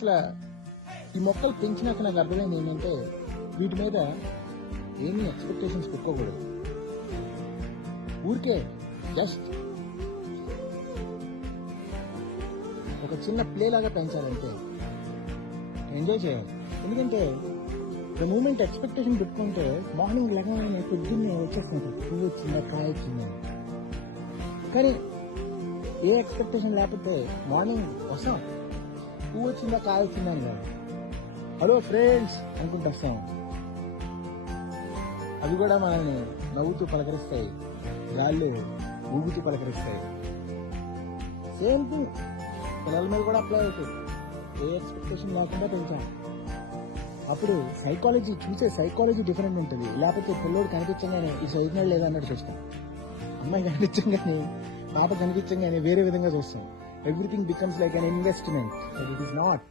అసలు ఈ మొక్కలు పెంచినాక నాకు అర్థమైంది ఏంటంటే వీటి మీద ఏమీ ఎక్స్పెక్టేషన్స్ పెట్టుకోకూడదు. ఊరికే జస్ట్ ఒక చిన్న ప్లే లాగా పెంచాలంటే ఎంజాయ్ చేయాలి. ఎందుకంటే ద మూమెంట్ ఎక్స్పెక్టేషన్ పెట్టుకుంటే మార్నింగ్ లెగగానే పొద్దున్నే వచ్చేస్తుంది, పువ్వు వచ్చిందా కాయ వచ్చిందా. కానీ ఏ ఎక్స్పెక్టేషన్ లేకపోతే మార్నింగ్ వస్తాం, పువ్వు వచ్చిందా కాయ వచ్చిందా అని కాదు, హలో ఫ్రెండ్స్ అనుకుంటూ వస్తాం. అవి కూడా మనల్ని నవ్వుతూ పలకరిస్తాయి, గాళ్ళు ఊగుతూ పలకరిస్తాయి. సేమ్ థింగ్ పిల్లల మీద కూడా అప్లై అవుతుంది. ఏ ఎక్స్పెక్టేషన్ లేకుండా పెంచాం. అప్పుడు చూసే సైకాలజీ డిఫరెంట్ ఉంటుంది. లేకపోతే పిల్లోడు కనిపించగానే ఈ చదువుతున్నాడు లేదా అన్నట్టు చూస్తాం, అమ్మాయి కనిపించగానే పాప కనిపించగానే వేరే విధంగా చూస్తాం. Everything becomes like an investment. It is not.